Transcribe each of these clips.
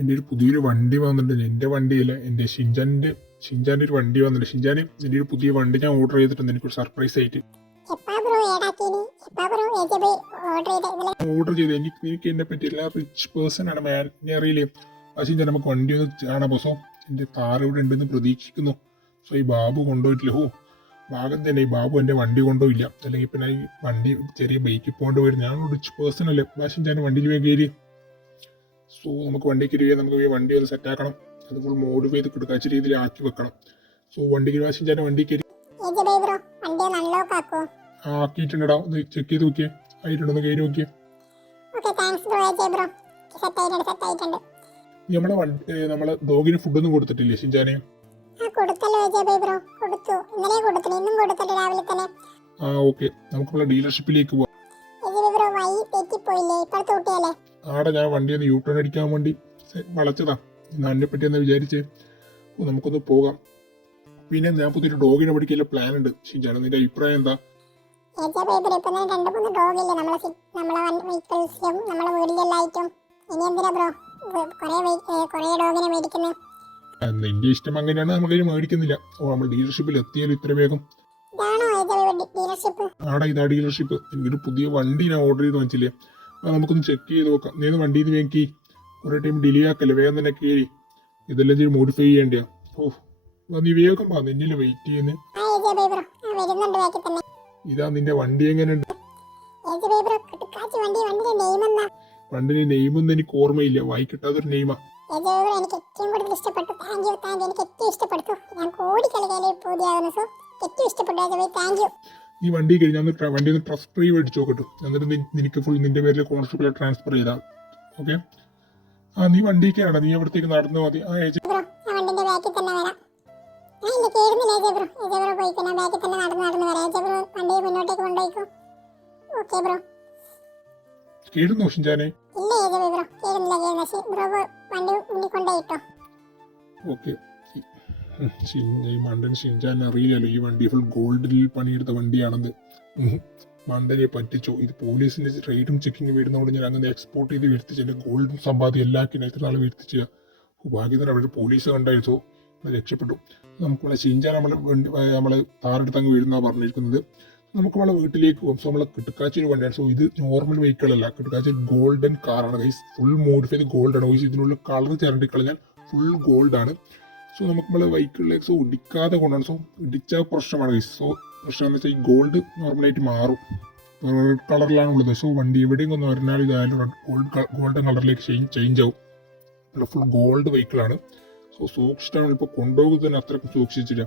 എൻ്റെ ഒരു പുതിയൊരു വണ്ടി വന്നിട്ടുണ്ട്. എൻ്റെ വണ്ടിയല്ല, എൻ്റെ ഷിൻജാൻ്റെ ഒരു വണ്ടി വന്നിട്ടുണ്ട്. ഷിൻജാന് എൻ്റെ ഒരു പുതിയ വണ്ടി ഞാൻ ഓർഡർ ചെയ്തിട്ടുണ്ട്, എനിക്കൊരു സർപ്രൈസ് ആയിട്ട് ഓർഡർ ചെയ്ത്. എനിക്ക് എന്നെ പറ്റി എല്ലാ റിച്ച് പേഴ്സൺ ആണ് മാൻ, എന്നെ അറിയില്ലേ. ആ ഷിൻജാൻ നമുക്ക് വണ്ടി ഒന്ന് കാണാം. ബോസോ എൻ്റെ കാർ ഇവിടെ ഉണ്ടെന്ന് പ്രതീക്ഷിക്കുന്നു. സോ ഈ ബാബു കൊണ്ടുപോയിട്ടില്ല. ഭാഗം തന്നെ ഈ ബാബു എൻ്റെ വണ്ടി കൊണ്ടുപോയില്ല, അല്ലെങ്കിൽ പിന്നെ ഈ വണ്ടി ചെറിയ ബൈക്കിൽ പോകേണ്ടി വരും. ഞാൻ റിച്ച് പേഴ്സൺ അല്ലേ. ഷിൻജാൻ വണ്ടിയിൽ വേഗം കയറി. സോ നമുക്ക് വണ്ടി കയറിയാൽ നമുക്ക് ഈ വണ്ടി ഒന്ന് സെറ്റാക്കണം. അത് ഫുൾ മോഡിഫൈ ചെയ്ത് കിടക്കാച്ച രീതിയിൽ ആക്കി വെക്കണം. സോ വണ്ടി ഷിൻജാൻ വണ്ടി കയറി ആക്കിയിട്ടുണ്ടോ? ഒന്ന് ചെക്ക് ചെയ്ത് നോക്കിയേ. ആയിട്ടുണ്ടോ? ഒന്ന് കയറി നോക്കിയേ. നമ്മളെ ഡോഗിന് ഫുഡൊന്നും കൊടുത്തിട്ടില്ലേ ഷിൻജാനെ? ഓക്കെ, നമുക്കുള്ള ഡീലർഷിപ്പിലേക്ക് പോവാം. ആടെ ഞാൻ വണ്ടി ഒന്ന് യൂട്ടേൺ അടിക്കാൻ വേണ്ടി വളച്ചതാ. എന്നെ പറ്റി എന്ന് വിചാരിച്ച് നമുക്കൊന്ന് പോകാം. പിന്നെ ഞാൻ പുതിയൊരു ഡോഗിനെ പഠിക്കാനുള്ള പ്ലാൻ ഉണ്ട്. ഷിൻജാൻ, നിന്റെ അഭിപ്രായം എന്താ? നിന്റെ ഇഷ്ടം അങ്ങനെയാണ്, നമ്മളതിന് മേടിക്കുന്നില്ല. നമ്മൾ ഡീലർഷിപ്പിൽ എത്തിയാലും ഇത്ര വേഗം. ആടാ, ഇതാ ഡീലർഷിപ്പ്. എനിക്കൊരു പുതിയ വണ്ടി ഞാൻ ഓർഡർ ചെയ്ത് വെച്ചില്ലേ, നമുക്കൊന്ന് ചെക്ക് ചെയ്ത് നോക്കാം. നീ വണ്ടിയിൽ നിന്ന് വേഗം കുറെ ടൈം ഡിലേ ആക്കല്ലേ, വേഗം തന്നെ കയറി. ഇതെല്ലാം ചെയ്ത് മോഡിഫൈ ചെയ്യേണ്ടിയാ. നീ വേഗം വാ, നിന്നില്ല വെയിറ്റ് ചെയ്യുന്നു. ഇതാ നിന്റെ വണ്ടി. എങ്ങനെയുണ്ട് വണ്ടിന്റെ നെയിമൊന്നും എനിക്ക് ഓർമ്മയില്ല, വായി കിട്ടാത്തൊരു നെയ്മാ. ഈ വണ്ടി കഴിഞ്ഞാൽ വണ്ടി ഒന്ന് ട്രസ്റ്റ് ഡ്രൈവ് അടിച്ചു നോക്കട്ടു. എന്നിട്ട് നിനക്ക് ഫുൾ നിന്റെ പേരിൽ കോൺസ്റ്റബിളെ ട്രാൻസ്ഫർ ചെയ്താൽ ഓക്കെ. നീ വണ്ടിക്കാണ്, നീ അവിടത്തേക്ക് നടന്നു മതി. കേടുന്നോ ഷിൻജാനെ? ഓക്കെ, ഈ മണ്ടൻ ഷിൻജാൻ അറിയില്ലല്ലോ ഈ വണ്ടി ഫുൾ ഗോൾഡിൽ പണിയെടുത്ത വണ്ടിയാണെന്ന്. മണ്ടനെ പറ്റിച്ചോ. ഇത് പോലീസിന്റെ റെയ്ഡും ചെക്കിങ് വരുന്നതുകൊണ്ട് ഞാൻ അങ്ങനെ എക്സ്പോർട്ട് ചെയ്ത് വരുത്തിച്ചു. എൻ്റെ ഗോൾഡും സമ്പാദ്യം എല്ലാക്കിനും എത്ര നാൾ വരുത്തിച്ച. ഭാഗ്യത്തിന് അവിടെ പോലീസ് കണ്ടായിരുന്നു, രക്ഷപ്പെട്ടു. നമുക്കുള്ള ഷിൻജാൻ നമ്മളെ താറെടുത്ത് അങ്ങ് വീഴുന്നാണ് പറഞ്ഞിരിക്കുന്നത്. നമുക്ക് നമ്മളെ വീട്ടിലേക്ക് പോകും. സോ നമ്മളെ കിടക്കാച്ചൊരു വണ്ടിയാണ്. സോ ഇത് നോർമൽ വെഹിക്കിൾ അല്ല, കിടക്കാച്ച ഗോൾഡൻ കാറാണ് ഗൈസ്. ഫുൾ മോഡിഫൈ ചെയ്ത് ഗോൾഡാണ് ഗൈസ്. ഇതിനുള്ള കളർ ചേർണ്ടി കളഞ്ഞാൽ ഫുൾ ഗോൾഡാണ്. സോ നമുക്ക് നമ്മളെ വെഹിക്കിളിലേക്ക് ഇടിക്കാതെ കൊണ്ടാണ്. സോ ഇടിച്ച പ്രശ്നമാണ് ഗൈസ്. സോ പ്രശ്നം എന്ന് വെച്ചാൽ ഈ ഗോൾഡ് നോർമലായിട്ട് മാറും, റെഡ് കളറിലാണ് ഉള്ളത്. സോ വണ്ടി എവിടെയും ഒന്ന് പറഞ്ഞാൽ ഇതായാലും ഗോൾഡൻ കളറിലേക്ക് ചേഞ്ച് ആവും. ഫുൾ ഗോൾഡ് വെഹിക്കിളാണ്. സോ സൂക്ഷിച്ചിട്ടാണ് ഇപ്പോൾ കൊണ്ടുപോകുന്നത് തന്നെ, അത്രയ്ക്കും സൂക്ഷിച്ചില്ല.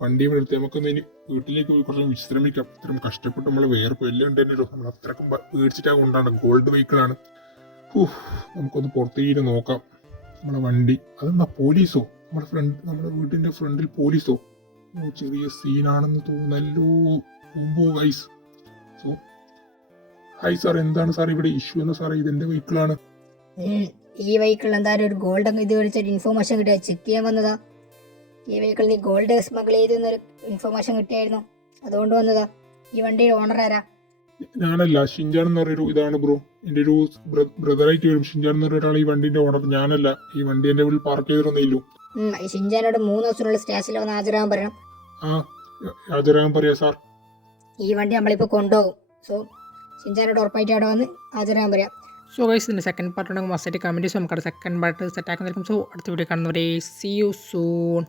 വണ്ടി എടുത്ത് നമുക്കൊന്ന് ഇനി വീട്ടിലേക്ക് പോയി കുറച്ച് വിശ്രമിക്കാം. ഇത്രയും കഷ്ടപ്പെട്ട് നമ്മൾ വേറെ എല്ലാം ഉണ്ടല്ലോ, നമ്മൾ അത്രക്കും പേടിച്ചിട്ടാ കൊണ്ടാണ്. ഗോൾഡ് വെഹിക്കിളാണ്. നമുക്കൊന്ന് പുറത്തേക്ക് നോക്കാം നമ്മളെ വണ്ടി. അതെന്താ പോലീസോ? നമ്മുടെ വീട്ടിന്റെ ഫ്രണ്ടിൽ പോലീസോ? ചെറിയ സീനാണെന്ന് തോന്നല്ലോ. ഗൈസ്. സോ ഹായ് സാർ, എന്താണ് സാർ ഇവിടെ ഇഷ്യൂ? എന്ന് സാറേ, ഇതെന്റെ വെഹിക്കിളാണ്. ഈ വെഹിക്കിൾ എന്തായാലും ഒരു ഗോൾഡ് ഇത് വിളിച്ചൊരു ഇൻഫോർമേഷൻ കിട്ടിയ ചെക്ക് ചെയ്യാൻ വന്നതാ. ഈ വെഹിക്കിളിൽ ഗോൾഡ് സ്മഗിൾ ചെയ്തെന്നൊരു ഇൻഫോർമേഷൻ കിട്ടിയായിരുന്നു, അതുകൊണ്ട് വന്നതാ. ഈ വണ്ടിയുടെ ഓണർ ആരാ? ഞാനല്ല, ഷിൻജാൻ എന്ന് പറയുന്ന ഇതാണ് ബ്രോ. എൻ്റെ ഒരു ബ്രദറായിട്ട് വരും. ഷിൻജാൻ എന്ന് പറയുന്ന ഒരാൾ ഈ വണ്ടിന്റെ ഓണർ. ഞാനല്ല. ഈ വണ്ടി എന്റെ വീട്ടിൽ പാർക്ക് ചെയ്തിരുന്നില്ലോ. ഈ ഷിൻജാനോട് 3 ദിവസത്തിനുള്ള സ്റ്റേഷനിൽ വന്ന് ഹാജരാകാൻ പറയണം. ഹാജരാകാൻ പറയാ സാർ. ഈ വണ്ടി നമ്മളിപ്പോൾ കൊണ്ടുപോകും. സോ ഷിൻജാനോട് ഉറപ്പായിട്ട് അവിടെ വന്ന് ഹാജരാകാൻ പറയാം. സോ ഗൈസ്, ഇതിൻ്റെ സെക്കൻഡ് പാർട്ട് ഉണ്ടെങ്കിൽ മസ്റ്റായിട്ട് കമൻറ്റ് ചെയ്യും. നമുക്കവിടെ സെക്കൻഡ് പാർട്ട് സെറ്റ് ആക്കുന്നതായിരിക്കും. സോ അടുത്ത വീഡിയോ കാണുന്നവരെ സീ യു സൂൺ.